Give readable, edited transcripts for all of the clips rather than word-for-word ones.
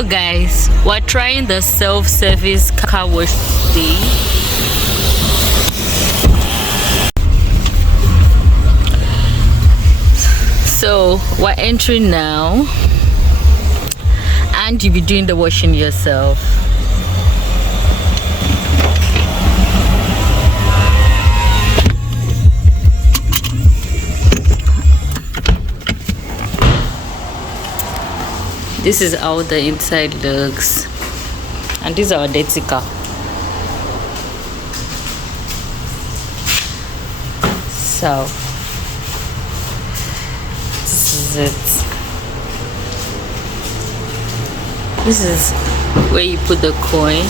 Hello guys, we're trying the self-service car wash today. So we're entering now and you'll be doing the washing yourself. This is how the inside looks, and this is our dirty car. So this is it. This is where you put the coin.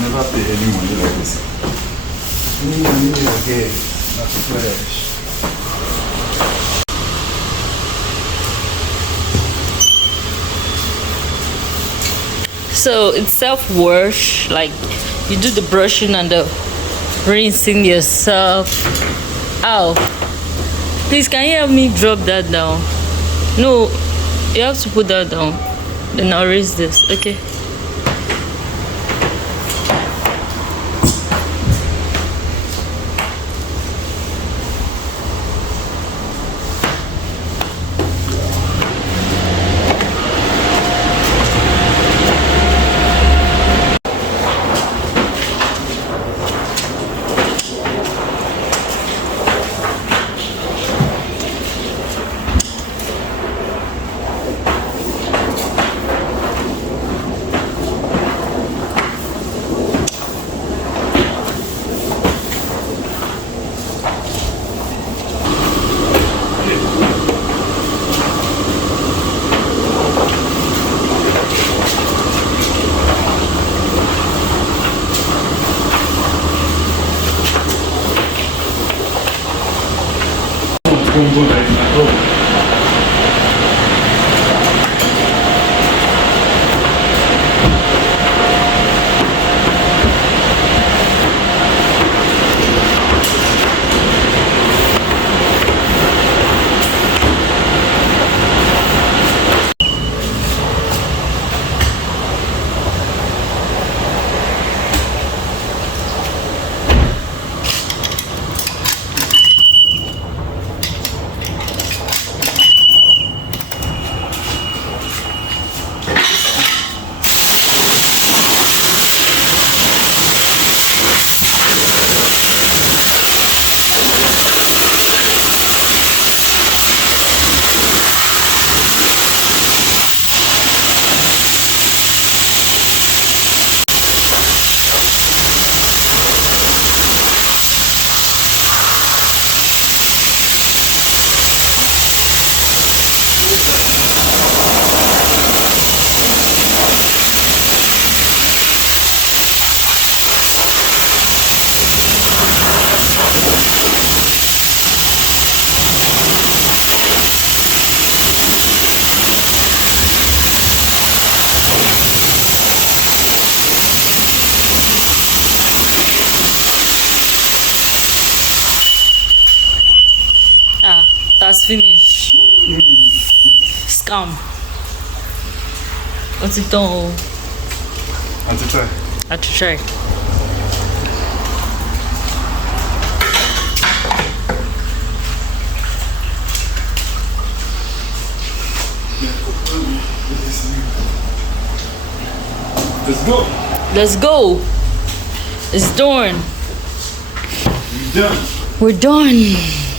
Never pay any money like this. Any money you get, not fresh. So it's self-wash, like you do the brushing and the rinsing yourself. Ow. Please, can you help me drop that down? No, you have to put that down. Then I'll raise this, okay? That's finished. Scam. What's it done? And to try. I have to try. Let's go. Let's go. It's done. We're done. We're done.